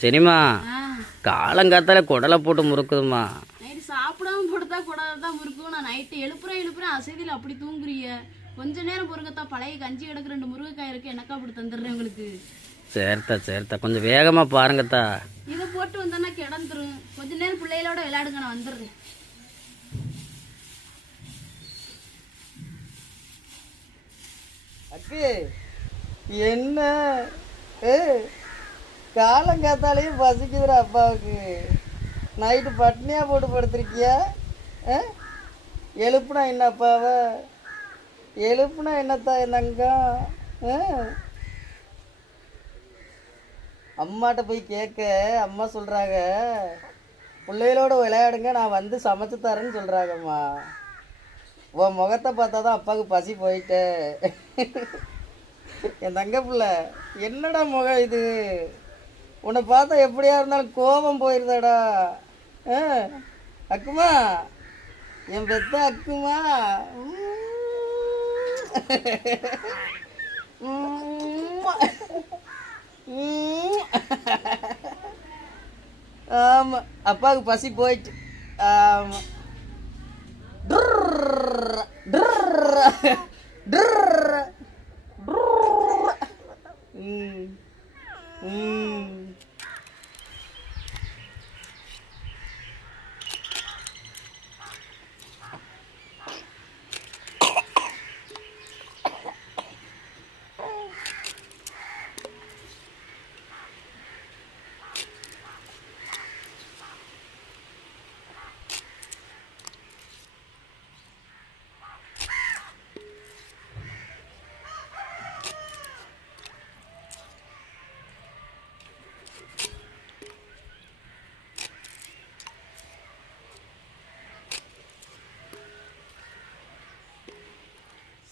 சரிம்மா, காலங்காத்தால குடலை போட்டு முறுக்குதுமா. நைட்டு சாப்பிடாம போட்டுதா குடலை தான் முறுக்கும். நான் நைட்டு எழுப்புறேன் அசதியில் அப்படி தூங்குறிய. கொஞ்ச நேரம் பொறுங்கத்தா, பழைய கஞ்சி கிடக்கு 2 முருங்கைக்காய் இருக்கு, எனக்கா அப்படி தந்துடுறேன் உங்களுக்கு. சரித்தா, கொஞ்சம் வேகமாக பாருங்கத்தா. இதை போட்டு வந்தேன்னா கிடந்துரும். கொஞ்ச நேரம் பிள்ளைகளோட விளையாடுங்க, நான் வந்துடுறேன். அக்கு என்ன காலங்காத்தாலேயும் பசிக்குதுடா அப்பாவுக்கு. நைட்டு பட்னியாக போட்டு படுத்துருக்கியா? எழுப்புனா என்ன அப்பாவை? எழுப்புனா என்னத்தா என்னங்க? அம்மாட்ட போய் கேட்க அம்மா சொல்கிறாங்க, பிள்ளைகளோட விளையாடுங்க, நான் வந்து சமைச்சு தரேன்னு சொல்கிறாங்கம்மா. உன் முகத்தை பார்த்தா தான் அப்பாவுக்கு பசி போயிட்டு. என் தங்க பிள்ளை, என்னடா முகம் இது? உன்னை பார்த்தா எப்படியா இருந்தாலும் கோபம் போயிருந்தாடா. அக்குமா, என் பெத்த அக்குமா. ஆமாம், அப்பாவுக்கு பசி போயிட்டு. ஆமாம்.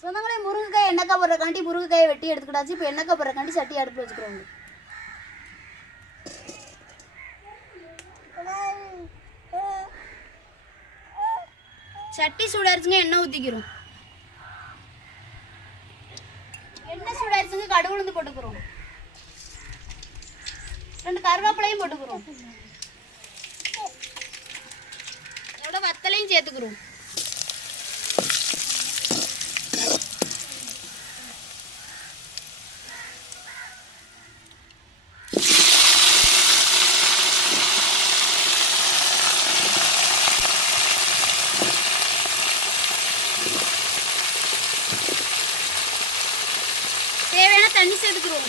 சொந்தங்களே, முருங்கைக்காய் எண்ணெய்க்காய் போடுறக்காண்டி முருங்கைக்காயை வெட்டி எடுத்துக்கிட்டாச்சு. இப்போ எண்ணெய்க்காய் போடுறக்காண்டி சட்டி அடுப்பில் வச்சுக்கிறோங்க. சட்டி சூடாயிருச்சுங்க, எண்ணெய் ஊற்றிக்கிறோம். எண்ணெய் சூடாயிருச்சுங்க, கடுகு உளுந்து போட்டுக்கிறோம். 2 கருவேப்பிலையும் போட்டுக்கிறோம். இதோட வத்தலையும் சேர்த்துக்கிறோம். தேவையான தண்ணி சேர்த்துக்கிறோம்.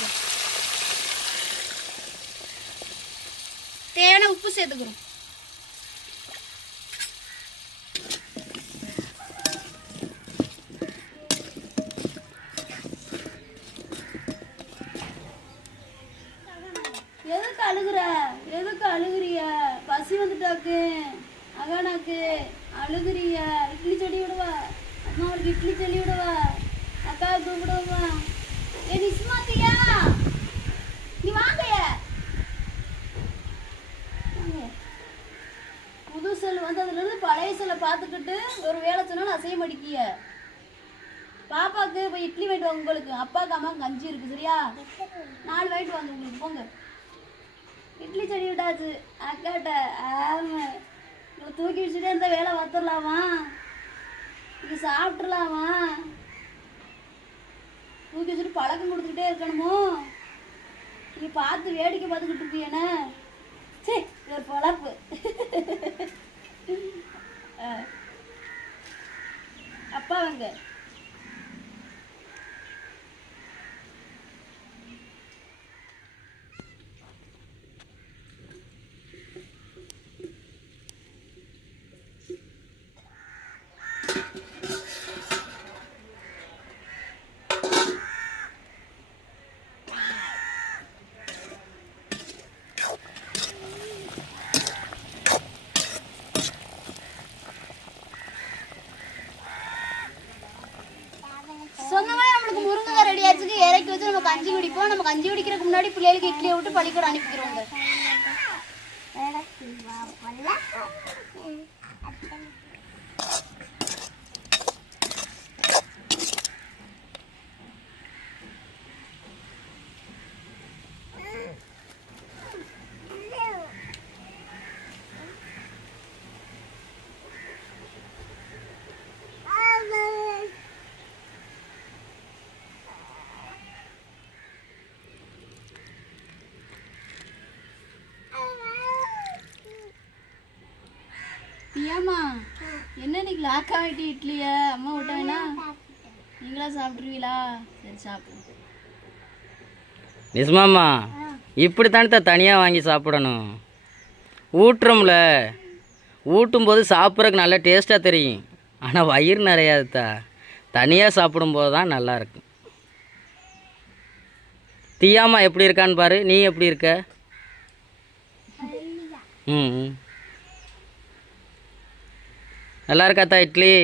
தேவையான உப்பு சேர்த்துக்கிறோம். எதுக்கு அழுகுறிய? பசி வந்துட்டாக்கு அகானாக்கு அழுகுறிய. இட்லி சொல்லி விடுவா, அம்மாவுக்கு இட்லி சொல்லி விடுவா, அக்கா கூப்பிடுவா. ஏ நிஸ்மாத்தியா, நீ வாங்க. புது செல் வந்ததுலேருந்து பழைய செல்லை பார்த்துக்கிட்டு ஒரு வேலை சொன்னாலும் அசைய மாட்டிக்கிய. பாப்பாவுக்கு போய் இட்லி வாங்கிட்டு வாங்க. உங்களுக்கு அப்பாவுக்கு அம்மாவுக்கு கஞ்சி இருக்குது, சரியா? 4 வாங்கிட்டு வாங்க உங்களுக்கு. போங்க, இட்லி செடி விட்டாச்சு அக்காட்ட. ஆமாம், உங்களை தூக்கி வச்சுட்டே இருந்தால் வேலை பார்த்துடலாமா? இது சாப்பிட்றலாமா? தூக்கி வச்சுட்டு பழக்கம் கொடுத்துக்கிட்டே இருக்கணுமோ? நீ பார்த்து வேடிக்கை பார்த்துக்கிட்டு இருப்பியண்ணே. சரி, ஒரு பொழப்பு. அப்பா வாங்க. இறக்கி வச்சு நம்ம கஞ்சி குடிப்போம். நம்ம கஞ்சி குடிக்கிறதுக்கு முன்னாடி பிள்ளைகளுக்கு இட்லியை விட்டு பள்ளிக்கூடம் அனுப்பிக்கிறோங்க. ஏம்மா என்ன இன்னைக்கு லாக்கா வெட்டி இட்லியா அம்மா விட்ட வேணா நீங்களா சாப்பிட்ருவீங்களா? சரி சாப்பிடுங்க. நிஜமாம்மா இப்படித்தானே தனியாக வாங்கி சாப்பிடணும். ஊட்டுறோம்ல, ஊட்டும்போது சாப்பிட்றதுக்கு நல்லா டேஸ்ட்டாக தெரியும். ஆனால் வயிறு நிறையாதுத்தா. தனியாக சாப்பிடும்போது தான் நல்லாயிருக்கும். தீயாம்மா எப்படி இருக்கான்னு பாரு. நீ எப்படி இருக்க? ம் நல்லா இருக்காத்தா இட்லி?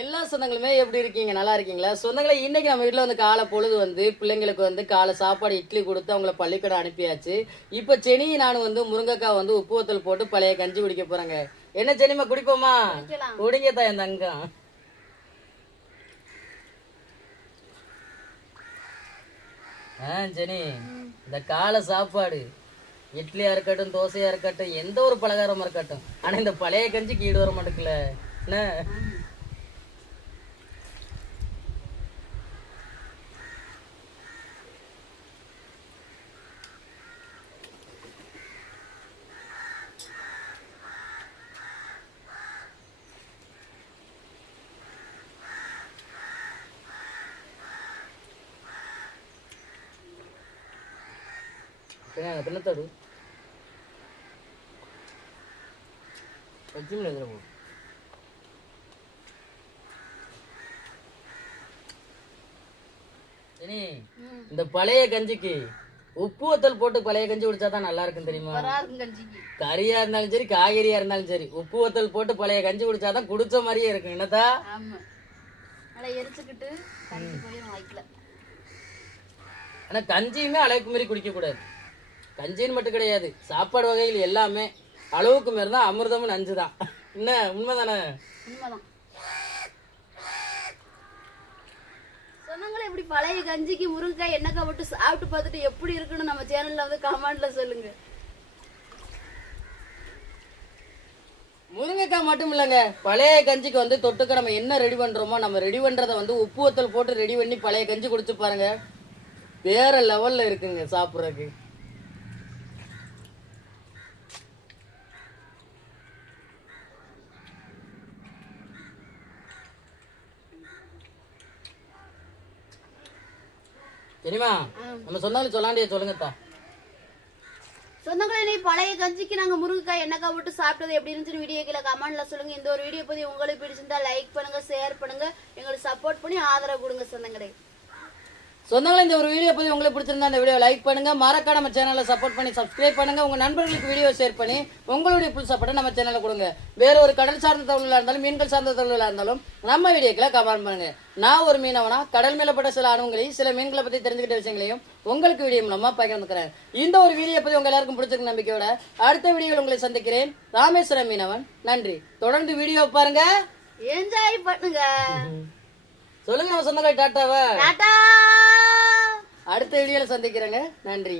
எல்லா சொந்தங்களுமே எப்படி இருக்கீங்க? நல்லா இருக்கீங்களா? சொந்தங்களை இன்னைக்கு நம்ம வீட்டில் வந்து காலை பொழுது வந்து பிள்ளைங்களுக்கு வந்து காலை சாப்பாடு இட்லி கொடுத்து அவங்கள பள்ளிக்கூடம் அனுப்பியாச்சு. இப்போ செனி நான் வந்து முருங்கைக்காய் வந்து உப்பு வத்தல் போட்டு பழைய கஞ்சி குடிக்க போறாங்க. என்ன செனிமா குடிப்போமா? குடிங்கத்தா என் தங்கம். செனி இந்த காலை சாப்பாடு இட்லியா இருக்கட்டும், தோசையா இருக்கட்டும், எந்த ஒரு பலகாரமா இருக்கட்டும், ஆனா இந்த பழைய கஞ்சிக்கு ஈடு வர மாட்டேங்கல. என்ன పిల్లతాడు వచ్చింది ఎదురు இந்த பழைய கஞ்சிக்கு உப்பு வத்தல் போட்டு பழைய கஞ்சி குடிச்சாதான் நல்லா இருக்கும் தெரியுமா? கறியா இருந்தாலும் சரி, காய்கறியா இருந்தாலும் சரி, உப்பு வத்தல் போட்டு பழைய கஞ்சி குடிச்சாதான் குடிச்ச மாதிரியே இருக்கும். என்னதா ஆனா கஞ்சியுமே அளவுக்கு மீறி குடிக்க கூடாது. கஞ்சின்னு மட்டும் கிடையாது, சாப்பாடு வகைகள் எல்லாமே அளவுக்கு மாரி தான் அமிர்தமும் நஞ்சு தான். என்ன உண்மைதானே? உண்மைதான். சொன்னங்களே இப்படி பழைய கஞ்சிக்கு முருங்கைக்காய் எண்ணெய் போட்டு சாப்பிட்டு பார்த்துட்டு எப்படி இருக்குன்னு நம்ம சேனல்ல வந்து கமெண்ட்ல சொல்லுங்க. முருங்கைக்காய் மட்டும் இல்லைங்க, பழைய கஞ்சிக்கு வந்து தொட்டுக்க நம்ம என்ன ரெடி பண்றோமோ நம்ம ரெடி பண்றதை வந்து உப்பு வத்தல் போட்டு ரெடி பண்ணி பழைய கஞ்சி குடிச்சு பாருங்க, வேற லெவல்ல இருக்குங்க சாப்பிட்றதுக்கு. சரிமா? நம்ம சொன்னாலும் சொல்லாண்டிய சொல்லுங்கத்தா. சொந்தங்களே நீ பழைய கஞ்சிக்கு நாங்க முருங்கைக்காய் எண்ணெய் போட்டு சாப்பிட்டது எப்படி இருந்துச்சுன்னு வீடியோ கீழே கமெண்ட்ல சொல்லுங்க. இந்த ஒரு வீடியோ பத்தி உங்களுக்கு பிடிச்சிருந்தா லைக் பண்ணுங்க, ஷேர் பண்ணுங்க, எங்களுக்கு சப்போர்ட் பண்ணி ஆதரவு கொடுங்க சொந்தங்களே. சொந்தங்களே இந்த ஒரு வீடியோ பத்தி உங்களுக்கு பிடிச்சிருந்தா இந்த வீடியோ லைக் பண்ணுங்க, மறக்காம நம்ம சேனலை சப்போர்ட் பண்ணி சப்ஸ்கிரைப் பண்ணுங்க, உங்க நண்பர்களுக்கு வீடியோ ஷேர் பண்ணி உங்களுடைய ஃபுல் சப்போர்ட்டை நம்ம சேனலில் கொடுங்க. வேற ஒரு கடல் சார்ந்த தொழிலாக இருந்தாலும் மீன்கள் சார்ந்த தொழிலாக இருந்தாலும் நம்ம வீடியோக்களை கமெண்ட் பண்ணுங்க. நான் ஒரு மீனவனா கடல் மேலப்பட்ட சில அனுபவங்களையும் சில மீன்களை பத்தி தெரிஞ்சுக்கிட்ட விஷயங்களையும் உங்களுக்கு வீடியோ மூலமா பகிர்ந்துக்கிறேன். இந்த ஒரு வீடியோ பத்தி உங்க எல்லாருக்கும் பிடிச்சிருக்க நம்பிக்கையோட அடுத்த வீடியோவில் உங்களை சந்திக்கிறேன். ராமேஸ்வரம் மீனவன். நன்றி. தொடர்ந்து வீடியோ பாருங்க, என்ஜாய் பண்ணுங்க. சொல்லுங்க நம்ம சொந்தங்கள் டாட்டாவை. டாடா. அடுத்த வீடியோல சந்திக்கிறேங்க. நன்றி.